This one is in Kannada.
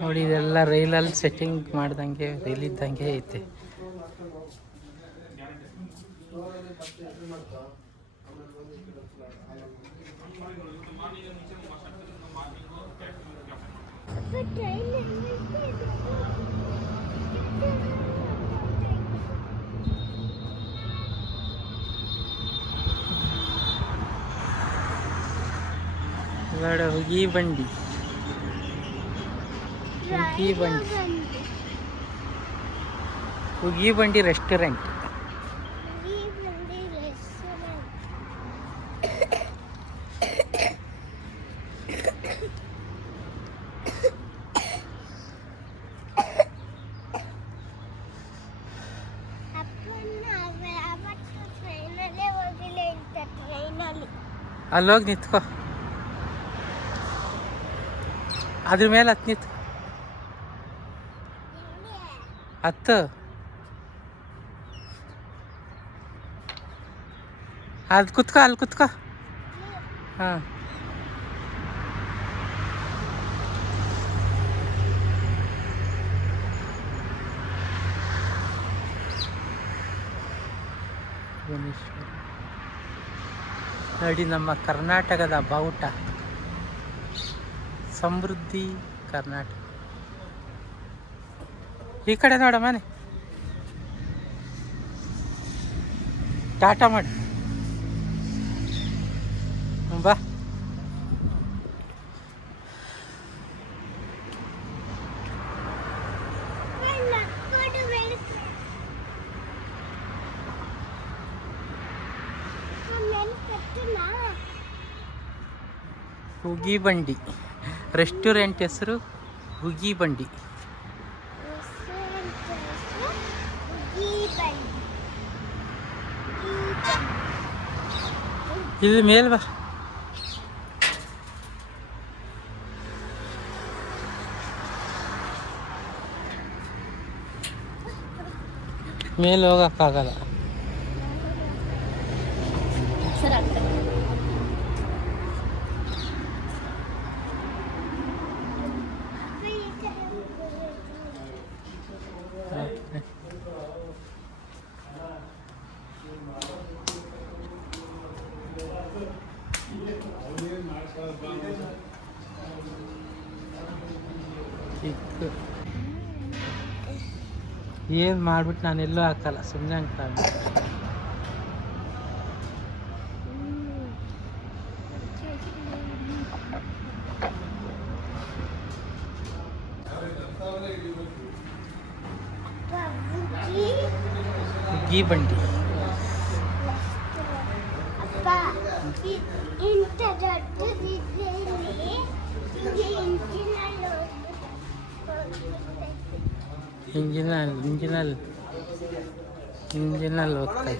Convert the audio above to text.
ನೋಡಿ ಇದೆಲ್ಲ ರೈಲಲ್ಲಿ ಸೆಟ್ಟಿಂಗ್ ಮಾಡ್ದಂಗೆ ರೈಲ್ ಇದ್ದಂಗೆ ಐತೆ. ಹೋಗಿ ಬಂಡಿ. ಹುಗಿ ಬಂಡಿ ಹುಗಿ ಬಂಡಿ ರೆಸ್ಟೋರೆಂಟ್ ಅಲ್ಲೋಗಿ ನಿಂತ್ಕೋ ಅದ್ರ ಮೇಲೆ ಹತ್ತು ನಿಂತ್ಕೋ ಹತ್ತು. ಅದು ಕುತ್ಕ ಅಲ್ಲಿ ಕುತ್ಕ. ಹಾಂ. ನೋಡಿ ನಮ್ಮ ಕರ್ನಾಟಕದ ಬಾವುಟ. ಸಮೃದ್ಧಿ ಕರ್ನಾಟಕ. ಈ ಕಡೆ ನೋಡ ಮನೆ. ಟಾಟಾ ಮಾಡಿ. ಬಾ. ಹುಗಿ ಬಂಡಿ. ರೆಸ್ಟೋರೆಂಟ್ ಹೆಸರು ಹುಗಿ ಬಂಡಿ. ಇಲ್ಲಿ ಮೇಲೆ ಬಾ. ಮೇಲೆ ಹೋಗಕ್ಕಾಗಲ್ಲ ಏನು ಮಾಡ್ಬಿಟ್ಟು ನಾನು ಎಲ್ಲೂ ಹಾಕಲ್ಲ ಸುಮ್ಮನೆ ಅಂತ ಗೀ ಬಂಡಿ ఇంజనీర్ ఇంజనీర్ ఇంజనీర్ వస్తాయి